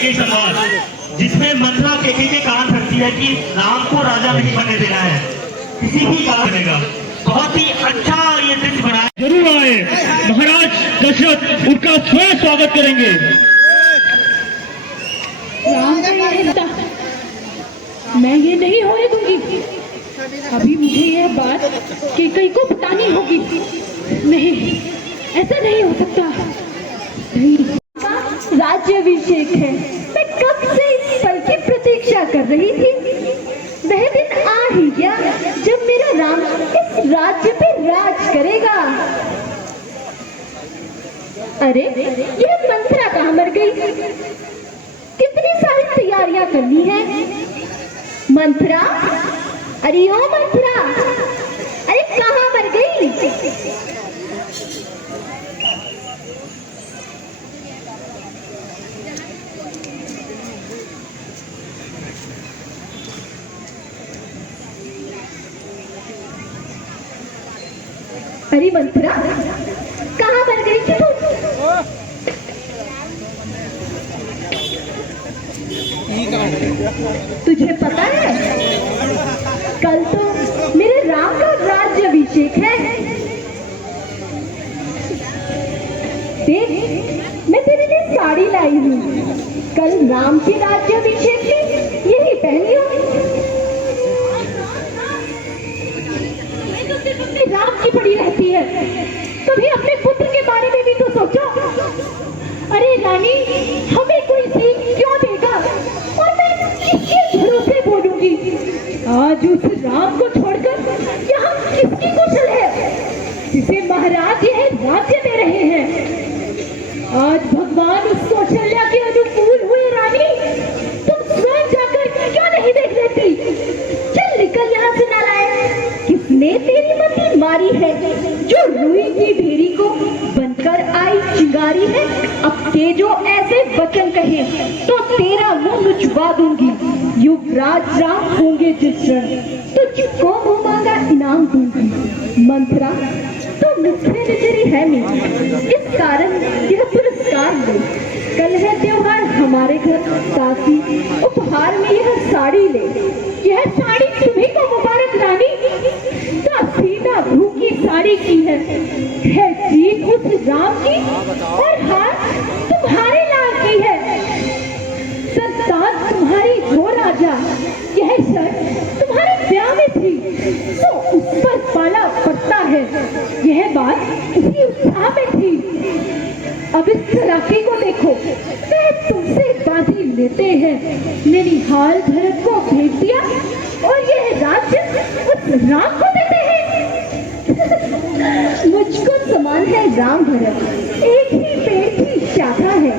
कैकेयी संवाद, जिसमें मंथरा कैकेयी के कान धरती है कि राम को राजा नहीं बनने देना है, किसी भी कारण बनेगा। बहुत ही अच्छा ये दृश्य बना है। जरूर आए महाराज दशरथ, उनका स्वयं स्वागत करेंगे। राम का ये हिस्सा मैं ये नहीं होने दूंगी। अभी मुझे यह बात कैकेयी को बतानी होगी। नहीं, ऐसा नहीं हो सकता। राज्याभिषेक है, मैं कब से इस पल की प्रतीक्षा कर रही थी। वह दिन आ ही गया जब मेरा राम इस राज्य पे राज करेगा। अरे यह मंथरा कहाँ मर गई? कितनी सारी तैयारियां करनी है। मंथरा, अरे ओ मंथरा, अरे कहाँ मर गई? अरे मंथरा, कहाँ मर गई थी तू? तुझे पता है कल तो मेरे राम का राज्याभिषेक है। देख, मैं तेरे लिए साड़ी लाई हूँ। कल राम के राज्याभिषेक में यही पहनी हूँ। राम की पड़ी रहती है, कभी अपने पुत्र के बारे में भी तो सोचो। अरे रानी, हमें कोई सीख क्यों देगा? और मैं किसके भरोसे बोलूंगी? आज उस राम को छोड़कर यहाँ किसकी कुशल है जिसे महाराज यह राज्य दे रहे हैं? आज भगवान उस कौशल्या के अनुकूल हुए। रानी, तुम स्वयं जाकर क्यों नहीं देख लेती? चल निकल यहाँ से नालायक। किसने तेरी मति मारी है जो रुई की ढेरी को बनकर आई चिंगारी है? अब के जो ऐसे वचन कहे तो तेरा मुंह नुचवा दूंगी। युवराज राम होंगे जिस क्षण, तुझको मुंह मांगा इनाम दूंगी। मंथरा, तो मुझे नजरी है नहीं, इस कारण यह पुरस्कार ले। कल है त्योहार हमारे घर, काशी उपहार में यह साड़ी ले। यह साड़ी तुम्ही को मुबारक रानी। सीता भूखी साड़ी की है जीत उस राम की, और हार तुम्हारे लाल की है। संतान तुम्हारी हो राजा, यह शर्त तुम्हारे ब्याह में थी तो उस पर पाला पड़ता है। यह बात उसी उत्साह में थी। अब इस चलाकी को देखो, वह तुमसे बाजी लेते हैं। ननिहाल भरत को भेज दिया और यह राज्य उस राम को देते हैं। मुझको समान है राम भरत, एक ही पेड़ की शाखा है।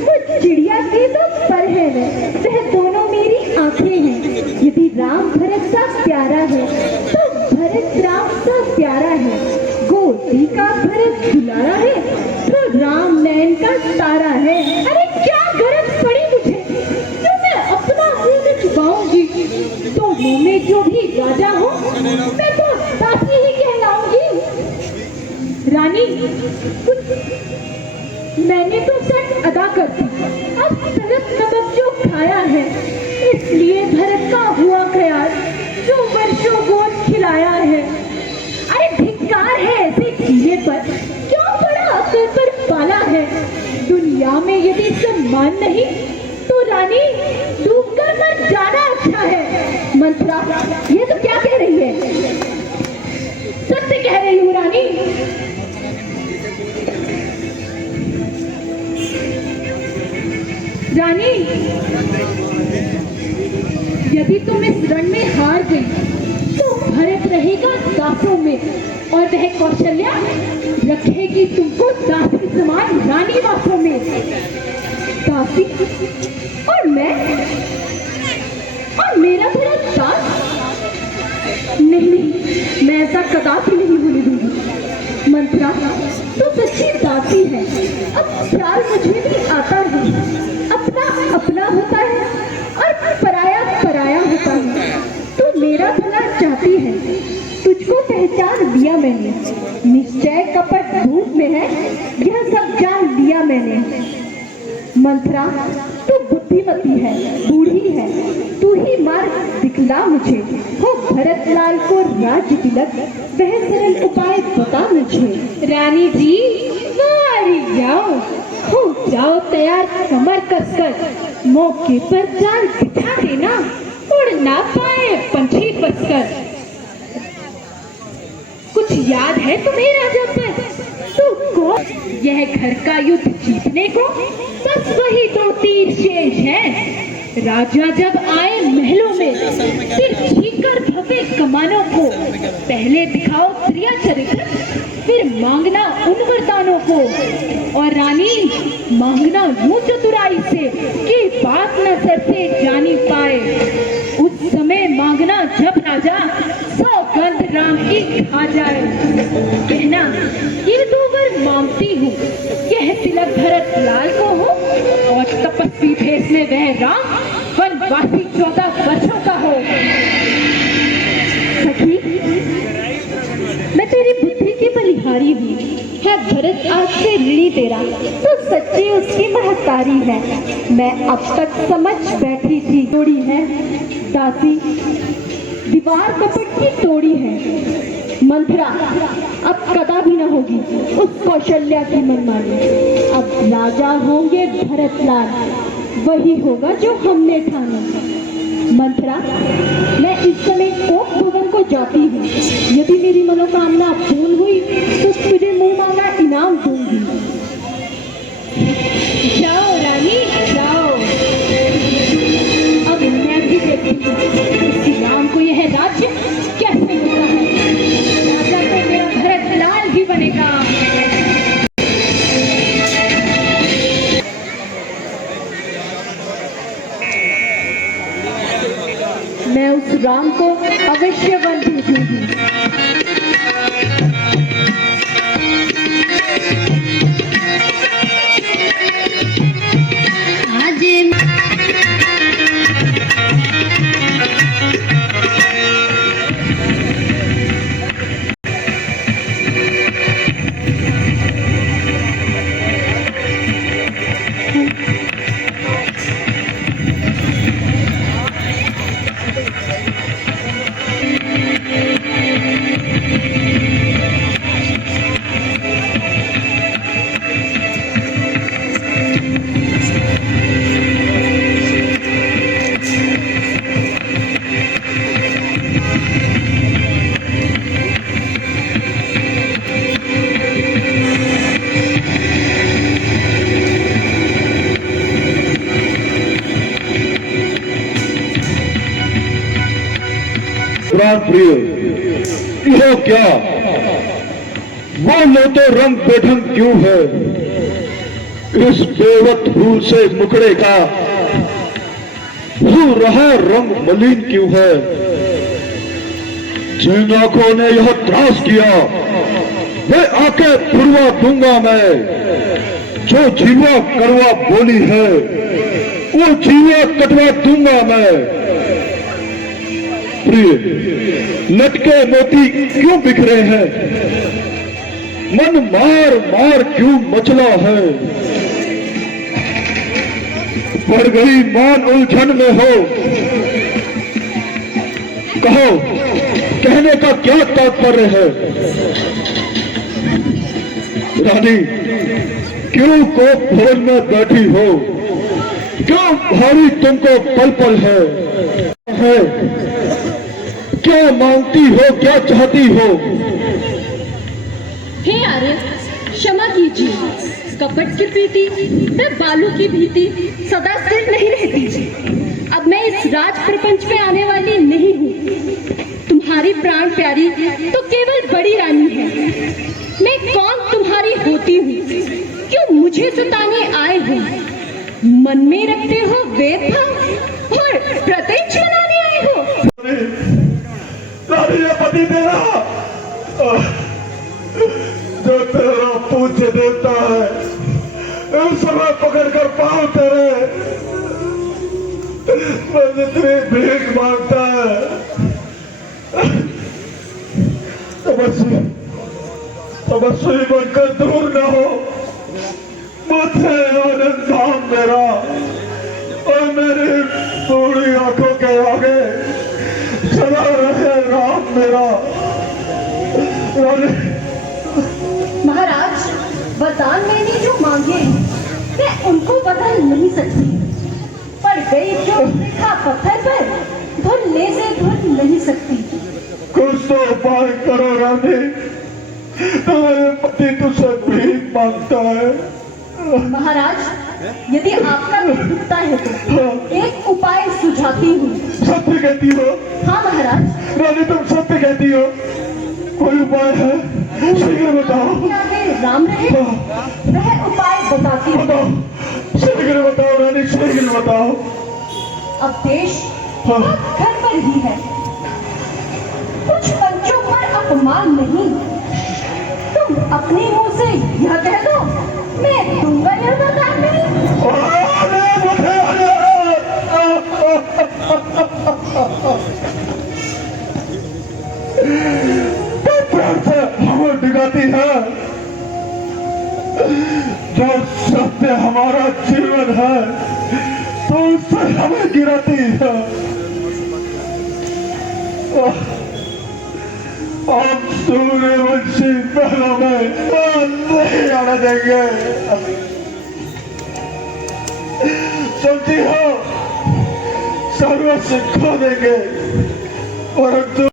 मुझ चिड़िया की तो पर है वह दोनों मेरी आंखें हैं। यदि राम भरत सा प्यारा है तो भरत राम सा प्यारा है। गोदी का भरत दुलारा है तो राम नैन का तारा है। अरे क्या गरज पड़ी मुझे जो मैं अपना मुंह छुपाऊंगी? दोनों में जो भी राजा हो मैं तो दासी ही कहलाऊंगी। रानी, मैंने तो शर्त अदा कर दी। अब भरत नमक जो खाया है, इसलिए भरत का हुआ ख्याल जो वर्षों गोद खिलाया है। अरे धिक्कार है ऐसे जीने पर, क्यों बड़ा अकल पर पाला है। दुनिया में यदि सम्मान नहीं तो रानी डूबकर मर जाना अच्छा है। मंथरा, ये तो क्या कह रही है? सत्य कह रही हूँ रानी। रानी, यदि तुम इस रण में हार गई तो भरत रहेगा दासों में और वह कौशल्या रखेगी तुमको दासी समान रानी वासों में। दासी और मेरा भरा दास? नहीं, मैं ऐसा कदापि नहीं होने दूंगी। मंथरा, तो सच्ची दासी है। अब ख्याल मुझे भी आता है, अपना अपना होता है और पराया पराया होता है। तो मेरा भला चाहती है, तुझको पहचान लिया मैंने। निश्चय कपट धूप में है, यह सब जान लिया मैंने। मंथरा, तू बुद्धिमती है, बूढ़ी है, तू ही मार्ग दिखला मुझे। हो भरतलाल को राज्य तिलक, वह सरल उपाय बता मुझे। रानी जी, वारी जाओ, हो जाओ तैयार कमर कसकर, मौके पर जाल बिठा देना, उड़ ना पाए पंछी फंसकर। कुछ याद है तुम्हें राजा पर? तो कौन यह घर का युद्ध जीतने को बस वही दो तीर शेष है। राजा जब आए महलों में, फिर छीकर भवे कमानों को, पहले दिखाओ प्रिय चरित्र, फिर मांगना उन वरदानों को। और रानी, मांगना यूं चतुराई से कि बात न सर से जानी पाए। उस समय मांगना जब राजा सौगंध राम की खा जाए। कहना, ये दो वर मांगती हूँ, यह तिलक भरत लाल को हो, और तपस्वी भेष में वह राम वनवासी 14 वर्षों का हो। सखी, मैं तेरी बुद्धि की बलिहारी हूँ, है भरत आज से ऋणी तेरा, तो सच्ची उसकी महत्तारी है। मैं अब तक समझ बैठी थी, तोड़ी है दासी, दीवार कपट की तोड़ी है। मंथरा अब कदापि न होगी उस कौशल्या की मनमानी। अब राजा होंगे भरतलाल, वही होगा जो हमने ठाना। मंथरा, मैं इस समय कोप भवन को जाती हूँ, यदि मेरी मनोकामना पूर्ण हुई तो तुझे मुंह मांगा इनाम दूंगी। जाओ रानी, जाओ। अब मैं भी देखती हूँ इस राम को यह राज्य कैसे मिलता है। राजा तो मेरा भरतलाल ही बनेगा। मैं उस राम को अवश्य वन भेजूंगी। प्राण प्रिय, यह क्या? वो लो तो रंग बेढंग क्यों है? इस बेवत फूल से मुकड़े का हो रहा रंग मलिन क्यों है? जिन आंखों ने यह त्रास किया, वे आके फुरवा दूंगा मैं। जो जीवा करवा बोली है, वो जीवा कटवा दूंगा मैं। प्रिय, लटके मोती क्यों बिखरे हैं? मन मार मार क्यों मचला है? पड़ गई मान उलझन में हो, कहो कहने का क्या तात्पर्य है? रानी, क्यों कोप भवन में बैठी हो? क्यों भारी तुमको पल पल है? क्या मांगती हो, क्या चाहती हो? हे आर्य, क्षमा कीजिए, कपट की प्रीति व बालू की भीति सदा स्थिर नहीं रहती। अब मैं इस राज प्रपंच में आने वाली नहीं हूँ। तुम्हारी प्राण प्यारी तो केवल बड़ी रानी है। मैं कौन तुम्हारी होती हूँ? क्यों मुझे सताने आए हो? मन में रखते हो भेदभाव और प्रत्यक्ष बनाने आए हो? ये पति तेरा जो तेरा पूज्य देवता है, उस समय पकड़ कर पाँव तेरे जितनी भीख मांगता है। तपस्वी बनकर दूर न हो, मुझे आनंद धाम में मेरा और मेरी पूरी आंखों के आगे चला रहे राम मेरा। रानी महाराज, वरदान मैंने जो मांगे मैं उनको बदल नहीं सकती, पर गई जो रेखा पत्थर पर धुलने से धुल नहीं सकती। कुछ तो उपाय करो रानी, तुम्हारे पति तुझसे भीख मांगता है। महाराज, यदि आपका दिल दुखता है तो एक उपाय सुझाती हूँ। सत्य कहती हो? हाँ महाराज। रानी तुम सत्य कहती हो, कोई उपाय है? शीघ्र बताओ। आगे राम रहे वह उपाय बताती हूँ। बताओ, शीघ्र बताओ रानी, शीघ्र बताओ। अब देश हाँ। घर पर ही है, कुछ पंचों पर अपमान नहीं। तुम अपने मुंह से यह कह दो, मैं दूंगा यह वरदान नहीं। हमें डिगाती है, जो सत्य हमारा जीवन है तो उससे हमें गिराती है। हम सूर्यवंशी महलों में नहीं आने देंगे। समझी हो, सर्वस्व खो देंगे, परंतु